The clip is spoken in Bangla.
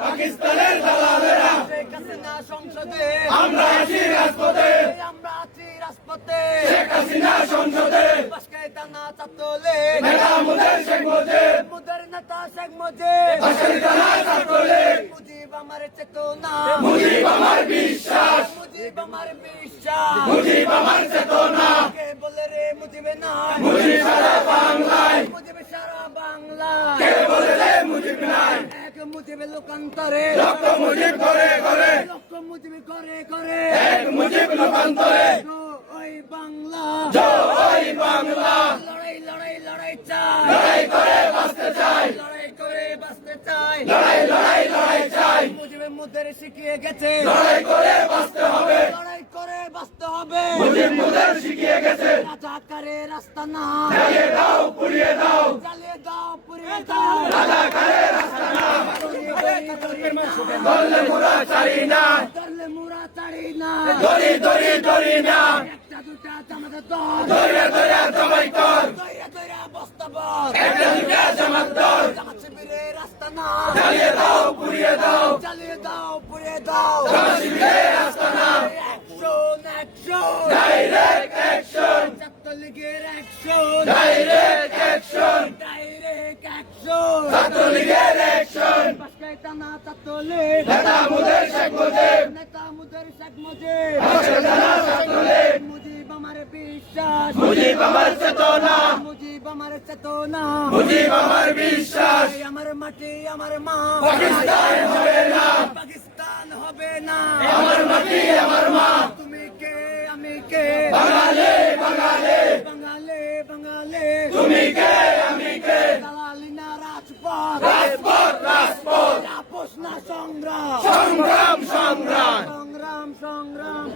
পাকিস্তানের দালালেরা শেখ হাসিনা সংসদে আমরা আছি রাজপথে আমরা আছি রাজপথে শেখ হাসিনা সংসদে বাসকায় টানা চাতলে নেতা মুদের শেখ মুজিব মুদের নেতা শেখ মুজিব বাসারি থানা ছাত্রলীগ মুজিব আমার চেতনা মুজিব আমার বিশ্বাস মুজিব আমার বিশ্বাস মুজিব আমার চেতনা কে বলে রে মুজিবে না মুজিব সারা বাংলায় মুজিবে সারা বাংলা কে বলে রে মুজিব নাই এক মুজিবে লোকান্তরে লক্ষ মুজিব করে করে লক্ষ মুজিবে করে করে এক মুজিব লোকান্তরে ওই বাংলা জয় বাংলা লড়াই লড়াই লড়াই চাই লড়াই করে বাঁচতে চাই লড়াই করে বাঁচতে চাই লড়াই লড়াই লড়াই চাই মুজিবে মুদের শিখিয়ে গেছে লড়াই করে বাঁচতে হবে লড়াই করে বাঁচতে হবে মুজিব মুদের শিখিয়ে গেছে রাজাকারের রাস্তা না জ্বালিয়ে দাও পুড়িয়ে দাও জ্বালিয়ে দাও পুড়িয়ে দাও রাজাকারের রাস্তা না ধরলে মুরা চারি না ধরলে মুরা চারি না দড়ি দড়ি দড়ি না একটা দুটা আমাদের দল ধরে ধরে জমাই কর দইরা দইরা বস্তাবর একটা দুটা জামাত দর জামাত শিবিরের রাস্তা না জ্বালিয়ে দাও পুড়িয়ে দাও জ্বালিয়ে দাও পুড়িয়ে দাও জামাত শিবিরের রাস্তা না অ্যাকশন অ্যাকশন ডাইরেক্ট অ্যাকশন ছাত্রলীগের action direct action direct action ছাত্রলীগের অ্যাকশন বাসকায় টানা ছাত্রলীগ নেতা মুদের শেখ মুজিব নেতা মুদের শেখ মুজিব বাসারি থানা ছাত্রলীগ মুজিব আমার বিশ্বাস মুজিব আমার চেতনা মুজিব আমার চেতনা মুজিব আমার বিশ্বাস এই আমার মাটি আমার মা পাকিস্তান হবে না পাকিস্তান হবে না আমার মাটি আমার মা তুমি কে আমি কে বাঙালি বাঙালি বাঙালি বাঙালি তুমি কে আমি কে দালালি না রাজপথ রাজপথ রাজপথ আপোষ না সংগ্রাম সংগ্রাম সংগ্রাম সংগ্রাম সংগ্রাম